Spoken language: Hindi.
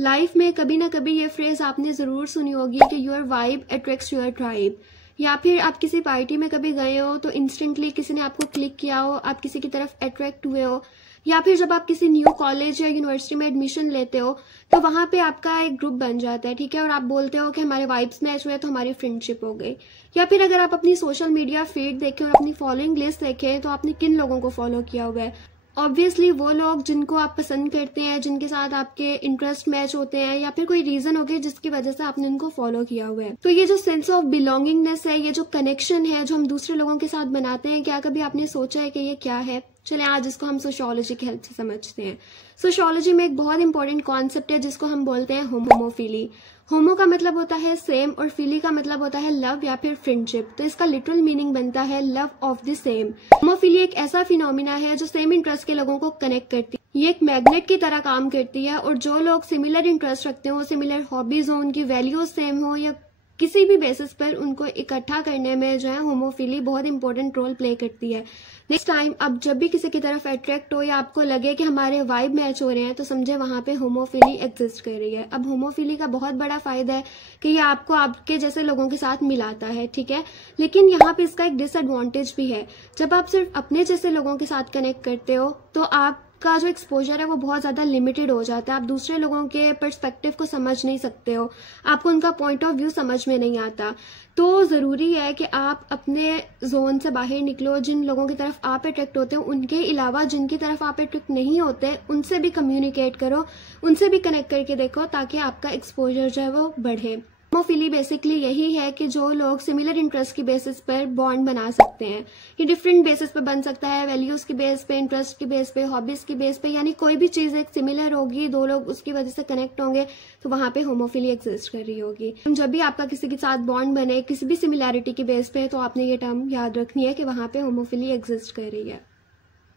लाइफ में कभी ना कभी ये फ्रेज आपने जरूर सुनी होगी कि your vibe attracts your tribe, या फिर आप किसी पार्टी में कभी गए हो तो इंस्टेंटली किसी ने आपको क्लिक किया हो, आप किसी की तरफ अट्रैक्ट हुए हो, या फिर जब आप किसी न्यू कॉलेज या यूनिवर्सिटी में एडमिशन लेते हो तो वहां पे आपका एक ग्रुप बन जाता है, ठीक है, और आप बोलते हो कि हमारे वाइब्स मैच हुए तो हमारी फ्रेंडशिप हो गई। या फिर अगर आप अपनी सोशल मीडिया फीड देखें और अपनी फॉलोइंग लिस्ट देखें तो आपने किन लोगों को फॉलो किया हुआ है। ऑब्वियसली वो लोग जिनको आप पसंद करते हैं, जिनके साथ आपके इंटरेस्ट मैच होते हैं, या फिर कोई रीजन हो गया जिसकी वजह से आपने उनको फॉलो किया हुआ है। तो ये जो सेंस ऑफ बिलोंगिंगनेस है, ये जो कनेक्शन है जो हम दूसरे लोगों के साथ बनाते हैं, क्या कभी आपने सोचा है कि ये क्या है? चले आज इसको हम सोशियोलॉजी की हेल्प से समझते हैं। सोशियोलॉजी में एक बहुत इंपॉर्टेंट कॉन्सेप्ट है जिसको हम बोलते हैं होमोफिली। होमो का मतलब होता है सेम और फिली का मतलब होता है लव या फिर फ्रेंडशिप। तो इसका लिटरल मीनिंग बनता है लव ऑफ द सेम। होमोफिली एक ऐसा फिनोमिना है जो सेम इंटरेस्ट के लोगों को कनेक्ट करती है। ये एक मैग्नेट की तरह काम करती है और जो लोग सिमिलर इंटरेस्ट रखते हो, सिमिलर हॉबीज हो, उनकी वैल्यूज सेम हो, या किसी भी बेसिस पर उनको इकट्ठा करने में जो है होमोफिली बहुत इंपॉर्टेंट रोल प्ले करती है। नेक्स्ट टाइम अब जब भी किसी की तरफ अट्रैक्ट हो या आपको लगे कि हमारे वाइब मैच हो रहे हैं तो समझे वहां पे होमोफिली एग्जिस्ट कर रही है। अब होमोफिली का बहुत बड़ा फायदा है कि ये आपको आपके जैसे लोगों के साथ मिलाता है, ठीक है, लेकिन यहाँ पे इसका एक डिसएडवांटेज भी है। जब आप सिर्फ अपने जैसे लोगों के साथ कनेक्ट करते हो तो आपका जो एक्सपोजर है वो बहुत ज्यादा लिमिटेड हो जाता है। आप दूसरे लोगों के पर्सपेक्टिव को समझ नहीं सकते हो, आपको उनका पॉइंट ऑफ व्यू समझ में नहीं आता। तो जरूरी है कि आप अपने जोन से बाहर निकलो। जिन लोगों की तरफ आप अट्रैक्ट होते हो उनके अलावा जिनकी तरफ आप अट्रैक्ट नहीं होते उनसे भी कम्युनिकेट करो, उनसे भी कनेक्ट करके देखो ताकि आपका एक्सपोजर जो है वो बढ़े। होमोफिली बेसिकली यही है कि जो लोग सिमिलर इंटरेस्ट की बेसिस पर बॉन्ड बना सकते हैं। ये डिफरेंट बेसिस पर बन सकता है, वैल्यूज की बेस पे, इंटरेस्ट की बेस पे, हॉबीज की बेस पे, यानी कोई भी चीज एक सिमिलर होगी, दो लोग उसकी वजह से कनेक्ट होंगे तो वहां पे होमोफिली एग्जिस्ट कर रही होगी। जब भी आपका किसी के साथ बॉन्ड बने किसी भी सिमिलैरिटी की बेस पे तो आपने ये टर्म याद रखनी है कि वहां पे होमोफिली एग्जिस्ट कर रही है।